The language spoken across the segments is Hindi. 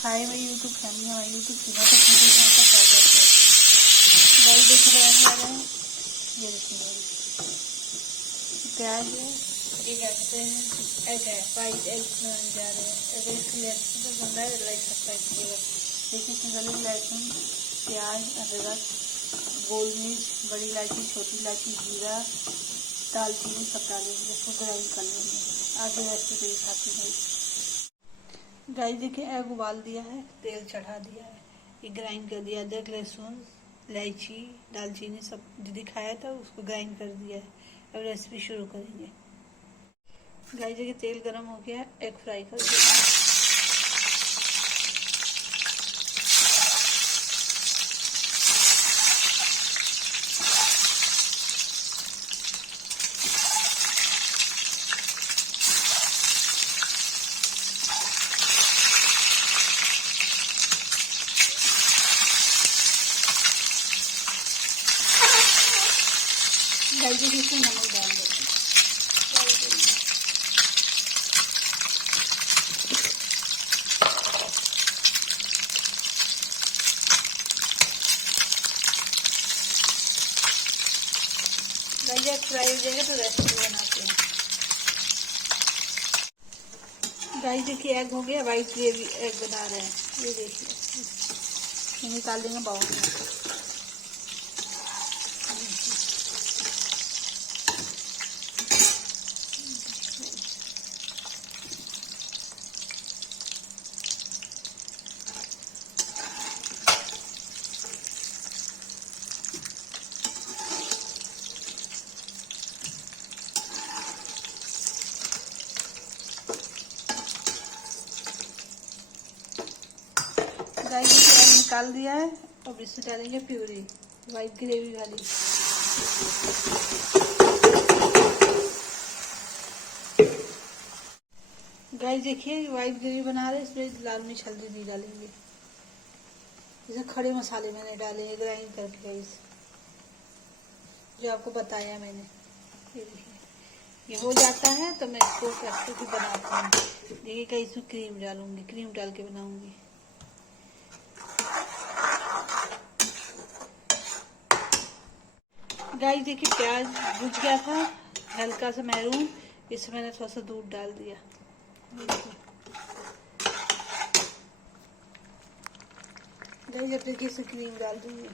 हाय मेरी यूट्यूब फैमिली, हमारी यूट्यूब चैनल पर स्वागत है। गाइस देखो बनाने जा रहे हैं, ये देखिए प्याज है, ये कहते हैं एग है, वाइट एग बनाने जा रहे हैं। अगर इसकी रेसिपी पसंद आए तो लाइक सब्सक्राइब कीजिएगा। देखिए इसमें गले लहसुन, प्याज, अदरक, गोल मिर्च, बड़ी इलायची, छोटी इलायची, जीरा, दालचीनी सब डालेंगे, इसको ग्राइंड कर लेंगे। आगे रेसिपी दिखाती हूँ। गाइस देखिए एग उबाल दिया है, तेल चढ़ा दिया है, ये ग्राइंड कर दिया। अदरक, लहसुन, इलायची, दालचीनी सब जो दिखाया था उसको ग्राइंड कर दिया है। अब रेसिपी शुरू करेंगे। गाइस देखिए तेल गरम हो गया है, एग फ्राई कर देंगे। गाइस देखिए इसमें नमक डाल देंगे। गाइस एग फ्राई हो जाएगा तो रेसिपी बनाते हैं। गाइस देखिए एग हो गया, वाइट ग्रेवी एग बना रहे हैं। ये देखिए ये निकाल देंगे बाउल में। गाइस देखिए एग निकाल दिया है, अब इसमें डालेंगे प्यूरी, वाइट ग्रेवी वाली। गाइस देखिए वाइट ग्रेवी बना रहे हैं, इसमें लाल मिर्च हल्दी नहीं डालेंगे। इसमें खड़े मसाले मैंने डाले हैं ग्राइंड करके गाइस, जो आपको बताया मैंने। ये देखिए ये हो जाता है तो मैं इसको कैसे भी बनाती हूँ। देखिए गाइस इसमें क्रीम डालूंगी, क्रीम डाल के बनाऊंगी। गाइस देखिए प्याज भुज गया था हल्का सा मैरून, इसमें मैंने थोड़ा सा दूध डाल दिया। गाइस अब देखिए इसे क्रीम डाल दूंगी।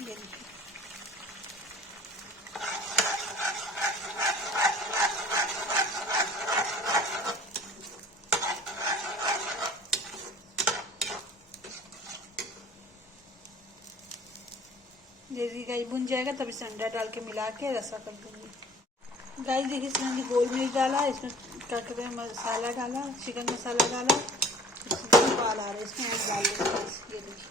ये देखिए जैसे गाइस भुन जाएगा तब इसमें अंडा डाल के मिला के रसा कर दूंगी। गाइस देखिए इसमें मैंने गोल मिर्च डाला, इसमें क्या कहते हैं मसाला डाला, चिकन मसाला डाला, इसमें उबाल आ रहा है, इसमें एग डाल देंगे। ये देखिए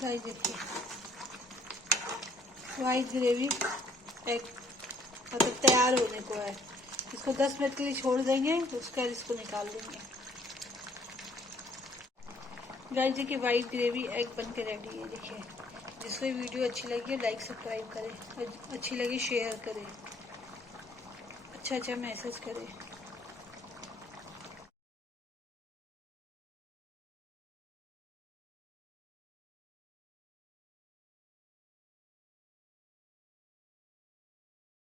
गाइस देखिए वाइट ग्रेवी एग मतलब तैयार होने को है। इसको 10 मिनट के लिए छोड़ देंगे, उसके बाद इसको निकाल देंगे। गाइस देखिए वाइट ग्रेवी एग बन के रेडी है। देखिए जिसको वीडियो अच्छी लगी लाइक सब्सक्राइब करें, अच्छी लगी शेयर करें, अच्छा मैसेज करें।